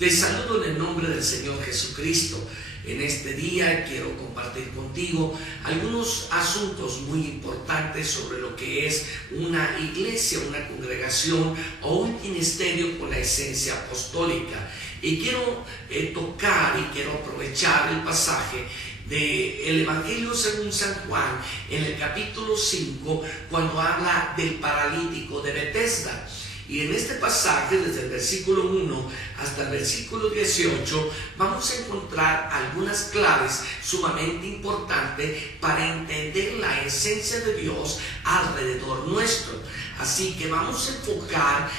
Te saludo en el nombre del Señor Jesucristo. En este día quiero compartir contigo algunos asuntos muy importantes sobre lo que es una iglesia, una congregación o un ministerio con la esencia apostólica. Y quiero tocar y quiero aprovechar el pasaje del Evangelio según San Juan en el capítulo 5, cuando habla del paralítico de Betesda. Y en este pasaje, desde el versículo 1 hasta el versículo 18, vamos a encontrar algunas claves sumamente importantes para entender la esencia de Dios alrededor nuestro. Así que vamos a enfocar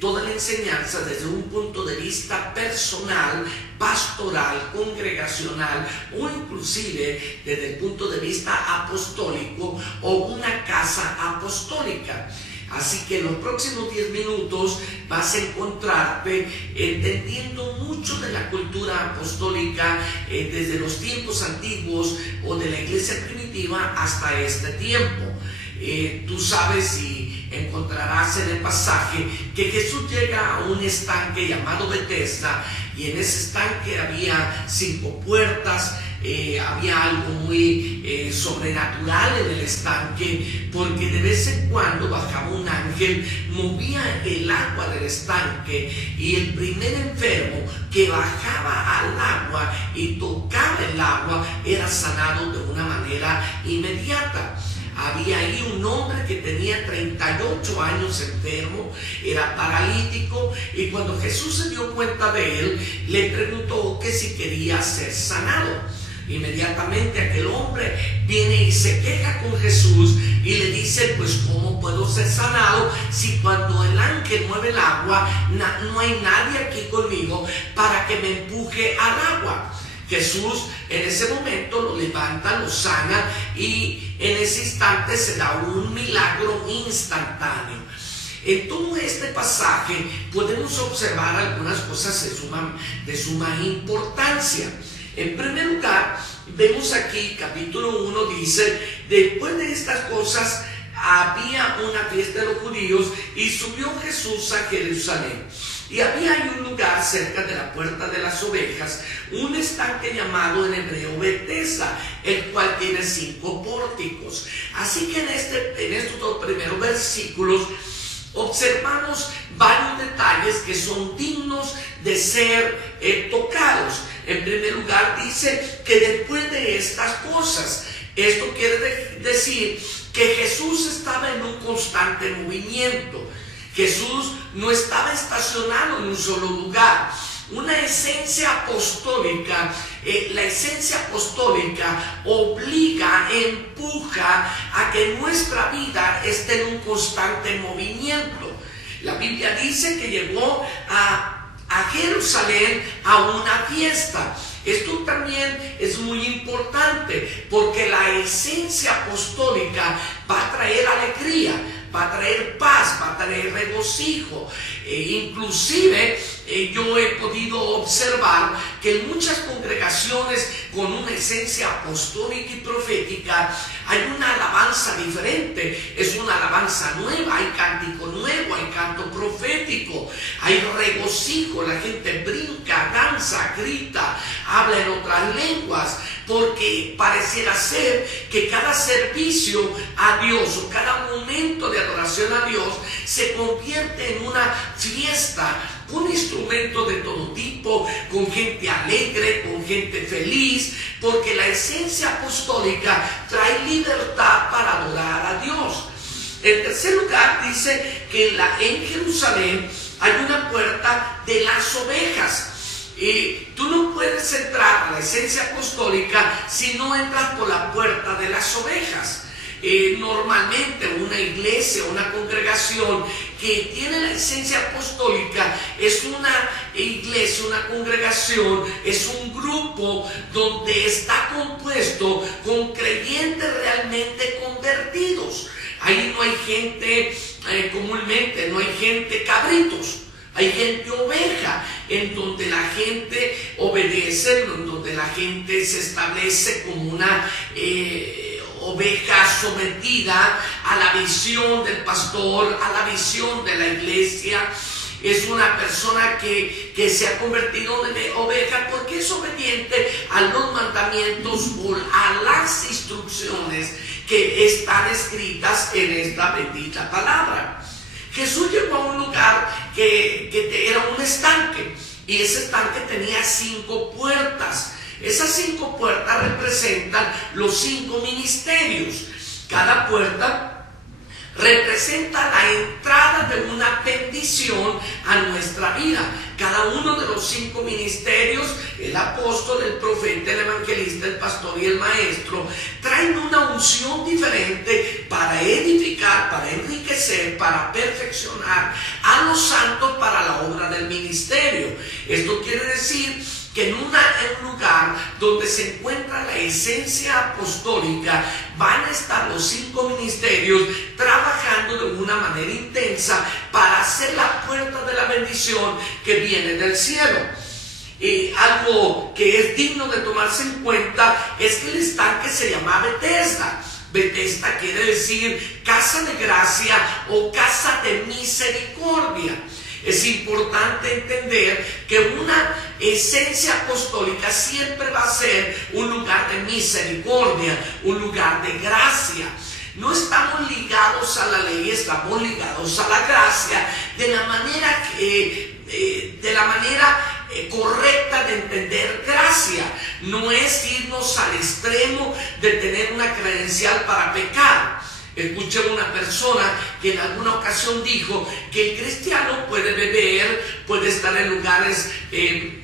toda la enseñanza desde un punto de vista personal, pastoral, congregacional o inclusive desde el punto de vista apostólico o una casa apostólica. Así que en los próximos 10 minutos vas a encontrarte entendiendo mucho de la cultura apostólica desde los tiempos antiguos o de la iglesia primitiva hasta este tiempo. Tú sabes y encontrarás en el pasaje que Jesús llega a un estanque llamado Betesda, y en ese estanque había 5 puertas. Había algo muy sobrenatural en el estanque, porque de vez en cuando bajaba un ángel, movía el agua del estanque, y el primer enfermo que bajaba al agua y tocaba el agua era sanado de una manera inmediata. Había ahí un hombre que tenía 38 años enfermo, era paralítico, y cuando Jesús se dio cuenta de él, le preguntó que si quería ser sanado. Inmediatamente aquel hombre viene y se queja con Jesús y le dice: pues ¿cómo puedo ser sanado si cuando el ángel mueve el agua no hay nadie aquí conmigo para que me empuje al agua? Jesús en ese momento lo levanta, lo sana, y en ese instante se da un milagro instantáneo. En todo este pasaje podemos observar algunas cosas de suma importancia. En primer lugar, vemos aquí, capítulo 1 dice: después de estas cosas había una fiesta de los judíos y subió Jesús a Jerusalén. Y había ahí un lugar cerca de la puerta de las ovejas, un estanque llamado en hebreo Betesda, el cual tiene 5 pórticos. Así que en estos 2 primeros versículos observamos varios detalles que son dignos de ser tocados. En primer lugar, dice que después de estas cosas, esto quiere decir que Jesús estaba en un constante movimiento. Jesús no estaba estacionado en un solo lugar. Una esencia apostólica, la esencia apostólica obliga, empuja a que nuestra vida esté en un constante movimiento. La Biblia dice que llegó a Jerusalén a una fiesta. Esto también es muy importante, porque la esencia apostólica va a traer alegría, va a traer paz, va a traer regocijo. Inclusive yo he podido observar que en muchas congregaciones con una esencia apostólica y profética hay una alabanza diferente, es una alabanza nueva, hay cántico nuevo, hay canto profético, hay regocijo, la gente brinca, danza, grita, habla en otras lenguas, porque pareciera ser que cada servicio a Dios o cada momento de adoración a Dios se convierte en una fiesta, un instrumento de todo tipo, con gente alegre, con gente feliz, porque la esencia apostólica trae libertad para adorar a Dios. En tercer lugar, dice que en Jerusalén hay una puerta de las ovejas. Y tú no puedes entrar a la esencia apostólica si no entras por la puerta de las ovejas. Normalmente una iglesia, una congregación que tiene la esencia apostólica es una iglesia, una congregación, es un grupo donde está compuesto con creyentes realmente convertidos. Ahí no hay gente, comúnmente no hay gente cabritos. Hay gente oveja, en donde la gente obedece, en donde la gente se establece como una oveja sometida a la visión del pastor, a la visión de la iglesia. es una persona que se ha convertido en oveja porque es obediente a los mandamientos o a las instrucciones que están escritas en esta bendita palabra. Jesús llegó a un lugar que era un estanque, y ese estanque tenía 5 puertas. Esas 5 puertas representan los 5 ministerios. Cada puerta representa la entrada de una bendición a nuestra vida. Cada uno de los 5 ministerios, el apóstol, el profeta, el evangelista, el pastor y el maestro, traen una unción diferente para edificar, para enriquecer, para perfeccionar a los santos para la obra del ministerio. Esto quiere decir que en un lugar donde se encuentra la esencia apostólica van a estar los 5 ministerios trabajando de una manera intensa para hacer la puerta de la bendición que viene del cielo. Algo que es digno de tomarse en cuenta es que el estanque se llama Betesda. Betesda quiere decir casa de gracia o casa de misericordia. Es importante entender que una esencia apostólica siempre va a ser un lugar de misericordia, un lugar de gracia. No estamos ligados a la ley, estamos ligados a la gracia de la manera correcta de entender gracia. No es irnos al extremo de tener una credencial para pecar. Escuché a una persona que en alguna ocasión dijo que el cristiano puede beber, puede estar en lugares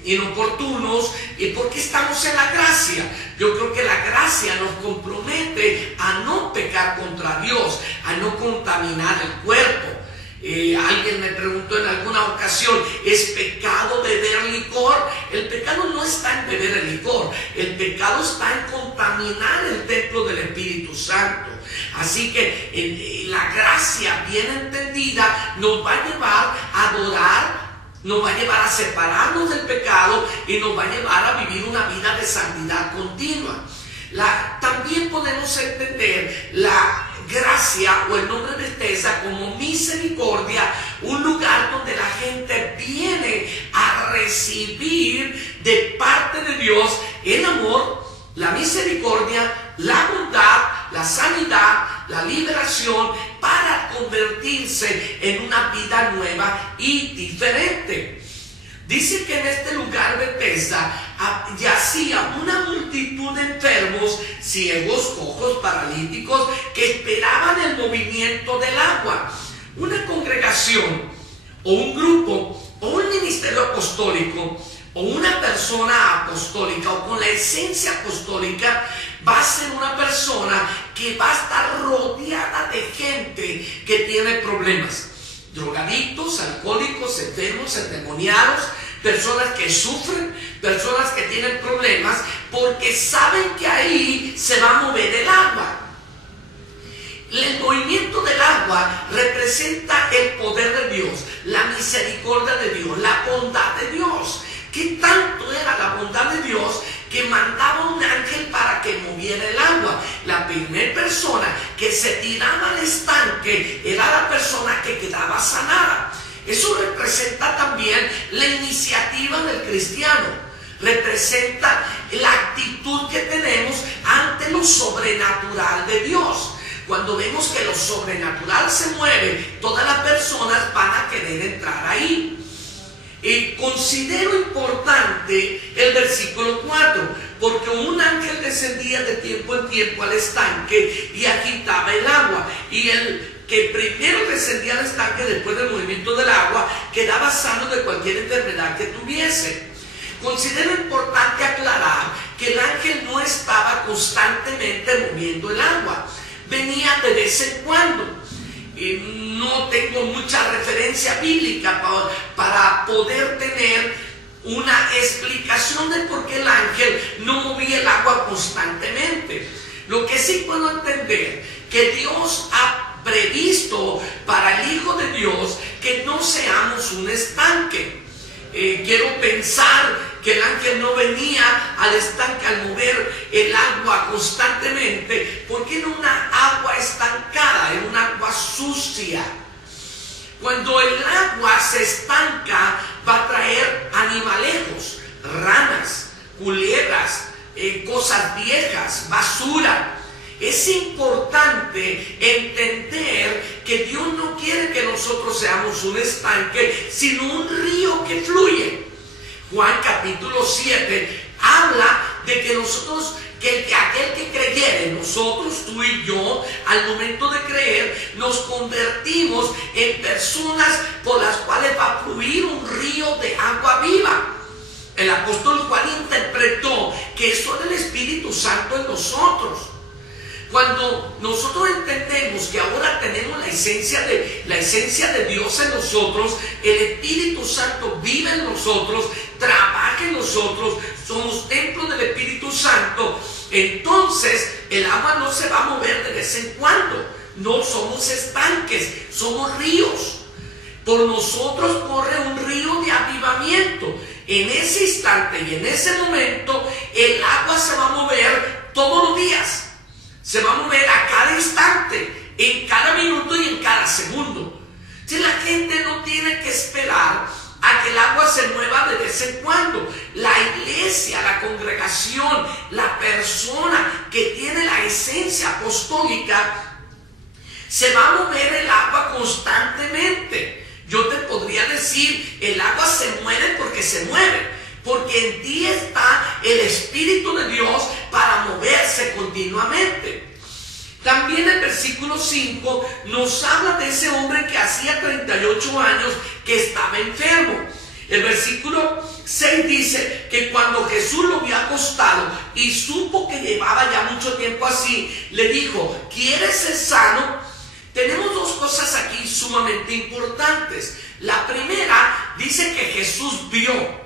inoportunos, porque estamos en la gracia. Yo creo que la gracia nos compromete a no pecar contra Dios, a no contaminar el cuerpo. Alguien me preguntó en alguna ocasión, ¿es pecado beber licor? El pecado no está en beber el licor, el pecado está en contaminar el templo del Espíritu Santo. Así que la gracia bien entendida nos va a llevar a adorar, nos va a llevar a separarnos del pecado y nos va a llevar a vivir una vida de santidad continua. También podemos entender la gracia o el nombre de Betesda como misericordia, un lugar donde la gente viene a recibir de parte de Dios el amor, la misericordia, la bondad, la sanidad, la liberación, para convertirse en una vida nueva y diferente. Dice que en este lugar de Betesda yacía una multitud de enfermos, ciegos, cojos, paralíticos, que esperaban el movimiento del agua. Una congregación o un grupo o un ministerio apostólico o una persona apostólica o con la esencia apostólica va a ser una persona que va a estar rodeada de gente que tiene problemas. Drogadictos, alcohólicos, enfermos, endemoniados, personas que sufren, personas que tienen problemas, porque saben que ahí se va a mover el agua. El movimiento del agua representa el poder de Dios, la misericordia de Dios, la bondad de Dios. ¿Qué tanto era la bondad de Dios que mandaba un ángel para que moviera el agua? La primera persona que se tiraba al estanque era la persona que quedaba sanada. Eso representa también la iniciativa del cristiano, representa la actitud que tenemos ante lo sobrenatural de Dios. Cuando vemos que lo sobrenatural se mueve, todas las personas van a querer entrar ahí. Considero importante el versículo 4, porque un ángel descendía de tiempo en tiempo al estanque y agitaba el agua, y el que primero descendía al estanque después del movimiento del agua quedaba sano de cualquier enfermedad que tuviese. Considero importante aclarar que el ángel no estaba constantemente moviendo el agua, venía de vez en cuando. No tengo mucha referencia bíblica para poder tener una explicación de por qué el ángel no movía el agua constantemente. Lo que sí puedo entender, que Dios ha previsto para el Hijo de Dios que no seamos un estanque. Quiero pensar que el ángel no venía al estanque al mover el agua constantemente, porque era una agua estancada, era una agua sucia. Cuando el agua se estanca, va a traer animalejos, ranas, culebras, cosas viejas, basura. Es importante entender que Dios no quiere que nosotros seamos un estanque, sino un río que fluye. Juan capítulo 7 habla de que nosotros, que aquel que creyere, nosotros, tú y yo, al momento de creer, nos convertimos en personas por las cuales va a fluir un río de agua viva. El apóstol Juan interpretó que eso era el Espíritu Santo en nosotros. Cuando nosotros entendemos que ahora tenemos la esencia de Dios en nosotros, el Espíritu Santo vive en nosotros, trabaja en nosotros, somos templo del Espíritu Santo, entonces el agua no se va a mover de vez en cuando. No somos estanques, somos ríos. Por nosotros corre un río de avivamiento. En ese instante y en ese momento el agua se va a mover todos los días. Se va a mover a cada instante, en cada minuto y en cada segundo. Si la gente no tiene que esperar a que el agua se mueva de vez en cuando. La iglesia, la congregación, la persona que tiene la esencia apostólica, se va a mover el agua constantemente. Yo te podría decir, el agua se mueve porque se mueve. Porque en ti está el Espíritu de Dios para moverse continuamente. También el versículo 5 nos habla de ese hombre que hacía 38 años que estaba enfermo. El versículo 6 dice que cuando Jesús lo vio acostado y supo que llevaba ya mucho tiempo así, le dijo: ¿quieres ser sano? Tenemos dos cosas aquí sumamente importantes. La primera dice que Jesús vio.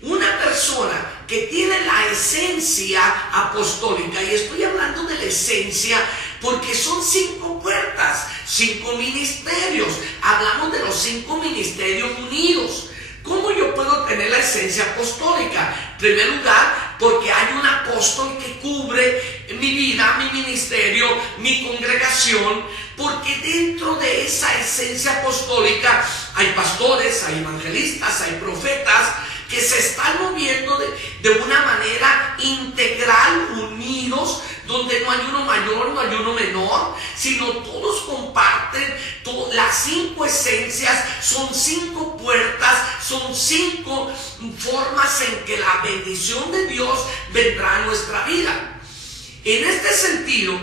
Una persona que tiene la esencia apostólica, y estoy hablando de la esencia porque son 5 puertas, 5 ministerios. Hablamos de los 5 ministerios unidos. ¿Cómo yo puedo tener la esencia apostólica? En primer lugar, porque hay un apóstol que cubre mi vida, mi ministerio, mi congregación, porque dentro de esa esencia apostólica hay pastores, hay evangelistas, hay profetas, que se están moviendo de una manera integral, unidos, donde no hay uno mayor, no hay uno menor, sino todos comparten las 5 esencias. Son 5 puertas, son 5 formas en que la bendición de Dios vendrá a nuestra vida. En este sentido,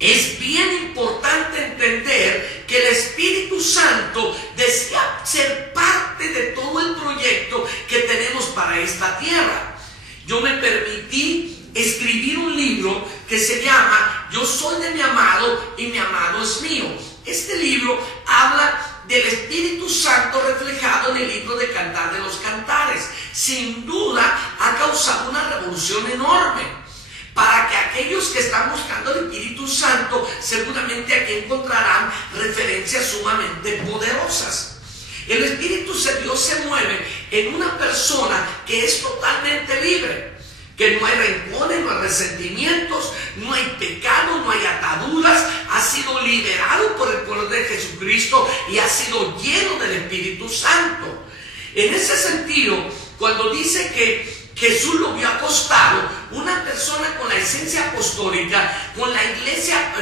es bien importante entender que el Espíritu Santo desea ser parte de todo el proyecto que tenemos para esta tierra. Yo me permití escribir un libro que se llama Yo soy de mi amado y mi amado es mío. Este libro habla del Espíritu Santo reflejado en el libro de Cantar de los Cantares. Sin duda ha causado una revolución enorme. Para que aquellos que están buscando el Espíritu Santo, seguramente aquí encontrarán referencias sumamente poderosas. El Espíritu de Dios se mueve en una persona que es totalmente libre, que no hay rencores, no hay resentimientos, no hay pecado, no hay ataduras, ha sido liberado por el poder de Jesucristo y ha sido lleno del Espíritu Santo. En ese sentido, cuando dice que Jesús lo vio acostado, una persona con la esencia apostólica, con la iglesia,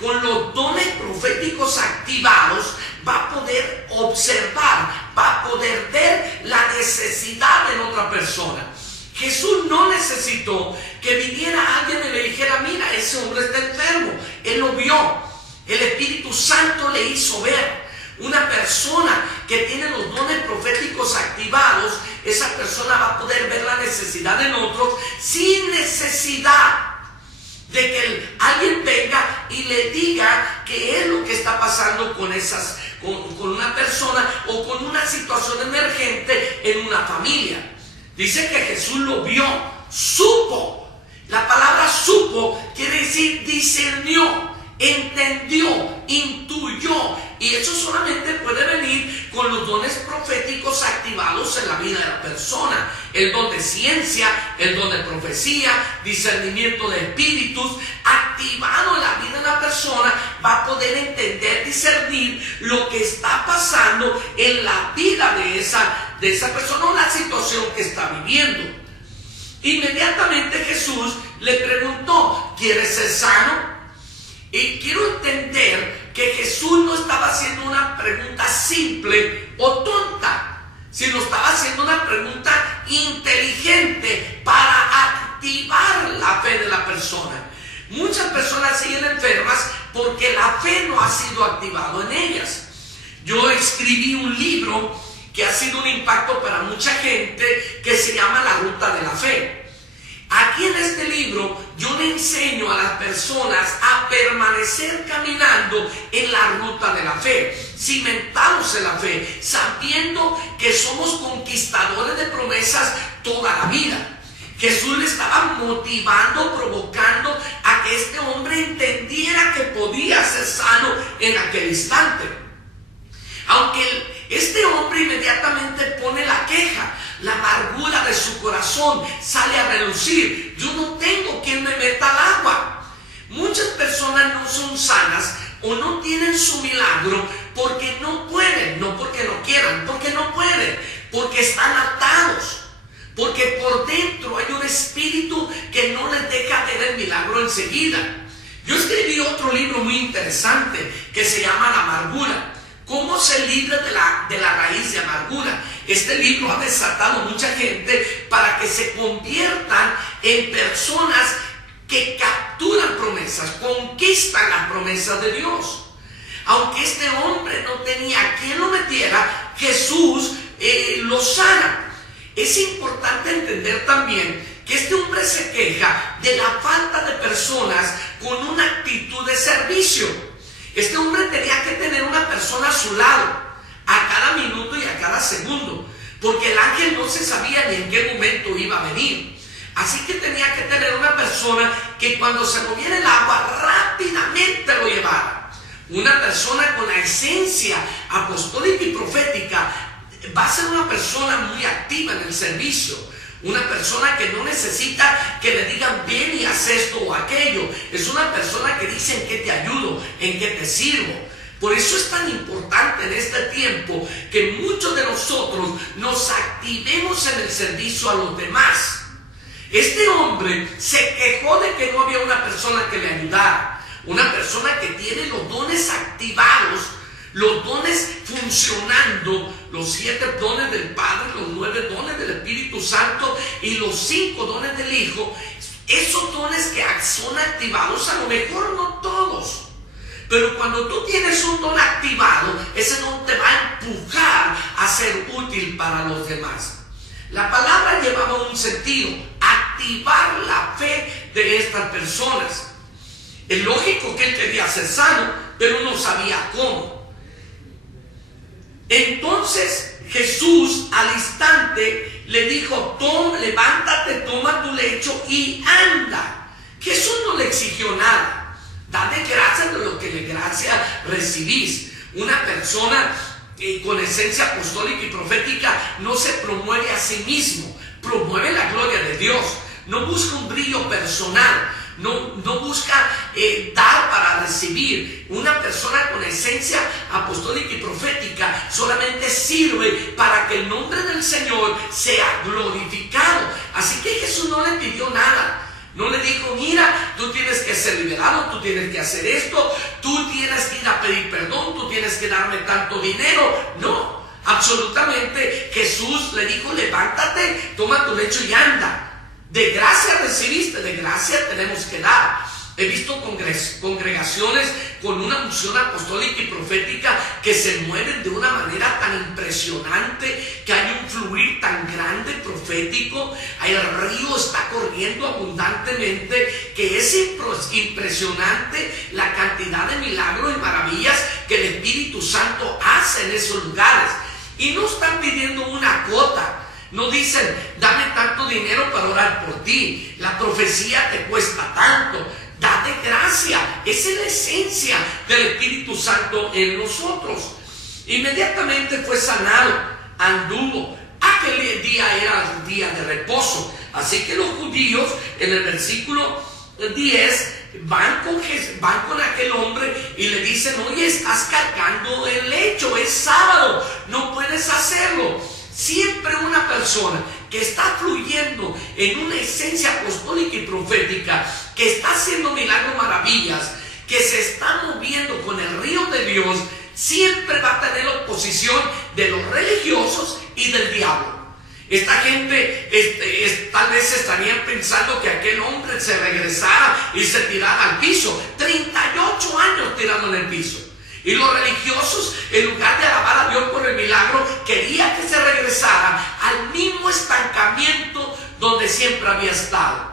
con los dones proféticos activados, va a poder observar, va a poder ver la necesidad en otra persona. Jesús no necesitó que viniera alguien y le dijera: mira, ese hombre está enfermo. Él lo vio. El Espíritu Santo le hizo ver. Una persona que tiene los dones proféticos activados, esa persona va a poder ver la necesidad en otros sin necesidad de que alguien venga y le diga qué es lo que está pasando con una persona o con una situación emergente en una familia. Dice que Jesús lo vio, supo. La palabra supo quiere decir discernió, entendió, intuyó. Y eso solamente puede venir con los dones proféticos activados en la vida de la persona. El don de ciencia, el don de profecía, discernimiento de espíritus, activado en la vida de la persona, va a poder entender, discernir lo que está pasando en la vida de esa persona o la situación que está viviendo. Inmediatamente Jesús le preguntó, ¿quieres ser sano? Y quiero entender que Jesús no estaba haciendo una pregunta simple o tonta, sino estaba haciendo una pregunta inteligente para activar la fe de la persona. Muchas personas siguen enfermas porque la fe no ha sido activado en ellas. Yo escribí un libro que ha sido un impacto para mucha gente, que se llama La Ruta de la Fe. Aquí en este libro yo le enseño a las personas a permanecer caminando en la ruta de la fe, cimentados en la fe, sabiendo que somos conquistadores de promesas toda la vida. Jesús le estaba motivando, provocando a que este hombre entendiera que podía ser sano en aquel instante. Aunque este hombre inmediatamente pone la queja, la amargura de su corazón sale a relucir. Yo no tengo quien me meta al agua. Muchas personas no son sanas o no tienen su milagro porque no pueden, no porque no quieran, porque no pueden, porque están atados, porque por dentro hay un espíritu que no les deja ver el milagro enseguida. Yo escribí otro libro muy interesante que se llama La Amargura. ¿Cómo se libra de la raíz de amargura? Este libro ha desatado mucha gente para que se conviertan en personas que capturan promesas, conquistan las promesas de Dios. Aunque este hombre no tenía quien lo metiera, Jesús lo sana. Es importante entender también que este hombre se queja de la falta de personas con una actitud de servicio. Este hombre tenía que tener una persona a su lado, a cada minuto y a cada segundo, porque el ángel no se sabía ni en qué momento iba a venir. Así que tenía que tener una persona que cuando se moviera el agua rápidamente lo llevara. Una persona con la esencia apostólica y profética va a ser una persona muy activa en el servicio. Una persona que no necesita que le digan ven y haz esto o aquello. Es una persona que dice en qué te ayudo, en qué te sirvo. Por eso es tan importante en este tiempo que muchos de nosotros nos activemos en el servicio a los demás. Este hombre se quejó de que no había una persona que le ayudara. Una persona que tiene los dones activados, los dones funcionando, los 7 dones del Padre, los 9 dones del Espíritu Santo y los 5 dones del Hijo. Esos dones que son activados, a lo mejor no todos, pero cuando tú tienes un don activado, ese don te va a empujar a ser útil para los demás. La palabra llevaba un sentido, activar la fe de estas personas. Es lógico que él quería ser sano, pero no sabía cómo. Entonces Jesús al instante le dijo, levántate, toma tu lecho y anda. Jesús no le exigió nada. Dale gracias de lo que de gracia recibís. Una persona con esencia apostólica y profética no se promueve a sí mismo, promueve la gloria de Dios. No busca un brillo personal. No busca dar para recibir. Una persona con esencia apostólica y profética solamente sirve para que el nombre del Señor sea glorificado. Así que Jesús no le pidió nada. No le dijo, mira, tú tienes que ser liberado, tú tienes que hacer esto, tú tienes que ir a pedir perdón, tú tienes que darme tanto dinero. No, absolutamente. Jesús le dijo, levántate, toma tu lecho y anda. De gracia recibiste, de gracia tenemos que dar. He visto congregaciones con una unción apostólica y profética que se mueven de una manera tan impresionante, que hay un fluir tan grande profético, el río está corriendo abundantemente, que es impresionante la cantidad de milagros y maravillas que el Espíritu Santo hace en esos lugares. Y no están pidiendo una cuota. No dicen, dame tanto dinero para orar por ti, la profecía te cuesta tanto. Date gracia. Esa es la esencia del Espíritu Santo en nosotros. Inmediatamente fue sanado, anduvo. Aquel día era el día de reposo. Así que los judíos, en el versículo 10 van con aquel hombre y le dicen: oye, estás cargando el lecho, es sábado, no puedes hacerlo. Siempre una persona que está fluyendo en una esencia apostólica y profética, que está haciendo milagros, maravillas, que se está moviendo con el río de Dios, siempre va a tener oposición de los religiosos y del diablo. Esta gente tal vez estarían pensando que aquel hombre se regresara y se tirara al piso. 38 años tirando en el piso. Y los religiosos, en lugar de alabar a Dios por el milagro, querían que se regresara al mismo estancamiento donde siempre había estado.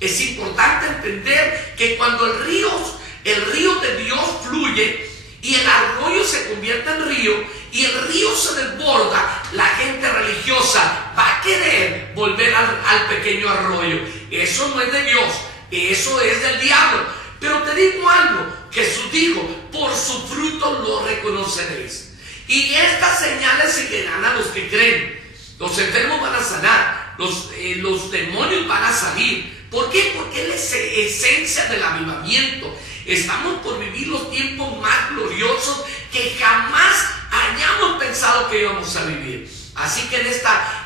Es importante entender que cuando el río de Dios fluye y el arroyo se convierte en río y el río se desborda, la gente religiosa va a querer volver al pequeño arroyo. Eso no es de Dios, eso es del diablo. Pero te digo algo, Jesús dijo: por su fruto lo reconoceréis. Y estas señales seguirán a los que creen. Los enfermos van a sanar, los demonios van a salir. ¿Por qué? Porque Él es esencia del avivamiento. Estamos por vivir los tiempos más gloriosos que jamás hayamos pensado que íbamos a vivir. Así que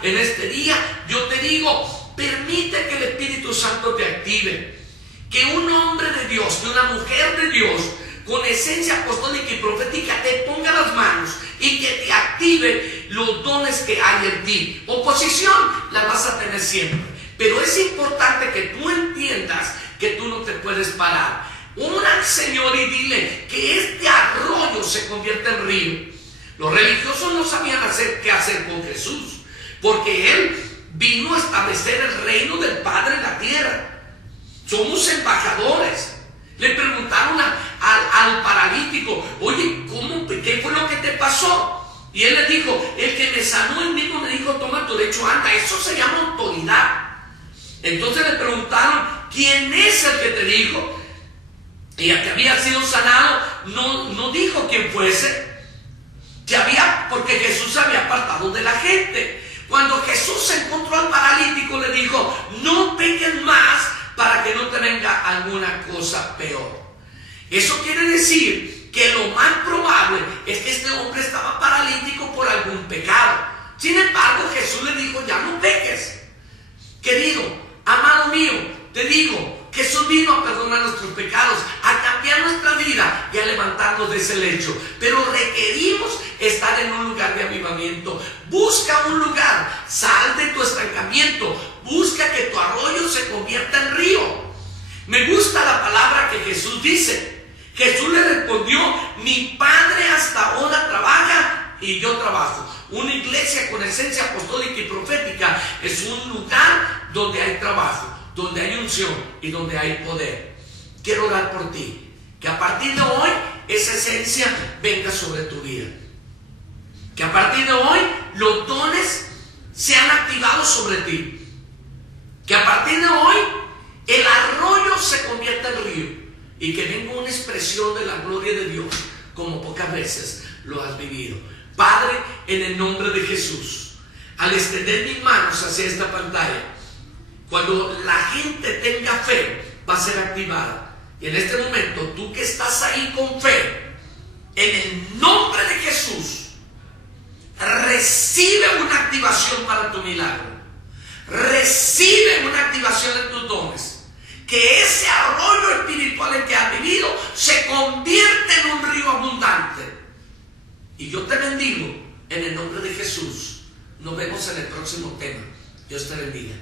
en este día yo te digo: permite que el Espíritu Santo te active. Que un hombre de Dios, que una mujer de Dios con esencia apostólica y profética te ponga las manos y que te active los dones que hay en ti. Oposición la vas a tener siempre, pero es importante que tú entiendas que tú no te puedes parar. Ora al Señor y dile que este arroyo se convierta en río. Los religiosos no sabían qué hacer con Jesús, porque Él vino a establecer el reino del Padre en la tierra. Somos embajadores. Le preguntaron al paralítico: oye, ¿qué fue lo que te pasó? Y él le dijo: el que me sanó, él mismo me dijo: toma tu lecho, anda. Eso se llama autoridad. Entonces le preguntaron: ¿quién es el que te dijo? Y el que había sido sanado no dijo quién fuese, porque Jesús se había apartado de la gente. Cuando Jesús encontró al paralítico, le dijo: no peques más para que no te venga alguna cosa peor. Eso quiere decir que lo más probable es que este hombre estaba paralítico por algún pecado. Sin embargo, Jesús le dijo: ya no peques. Querido, amado mío, te digo, Jesús vino a perdonar nuestros pecados, a cambiar nuestra vida y a levantarnos de ese lecho. Pero requerimos estar en un lugar de avivamiento. Busca un lugar, sal de tu estancamiento, busca que tu arroyo se convierta en río. Me gusta la palabra que Jesús dice. Jesús le respondió: mi Padre hasta ahora trabaja y yo trabajo. Una iglesia con esencia apostólica y profética es un lugar donde hay trabajo, donde hay unción y donde hay poder. Quiero orar por ti, que a partir de hoy esa esencia venga sobre tu vida. Que a partir de hoy los dones sean activados sobre ti. Que a partir de hoy el arroyo se convierta en río y que venga una expresión de la gloria de Dios como pocas veces lo has vivido. Padre, en el nombre de Jesús, al extender mis manos hacia esta pantalla, cuando la gente tenga fe, va a ser activada. Y en este momento, tú que estás ahí con fe, en el nombre de Jesús, recibe una activación para tu milagro. Recibe una activación en tus dones. Que ese arroyo espiritual en que has vivido se convierta en un río abundante. Y yo te bendigo en el nombre de Jesús. Nos vemos en el próximo tema. Dios te bendiga.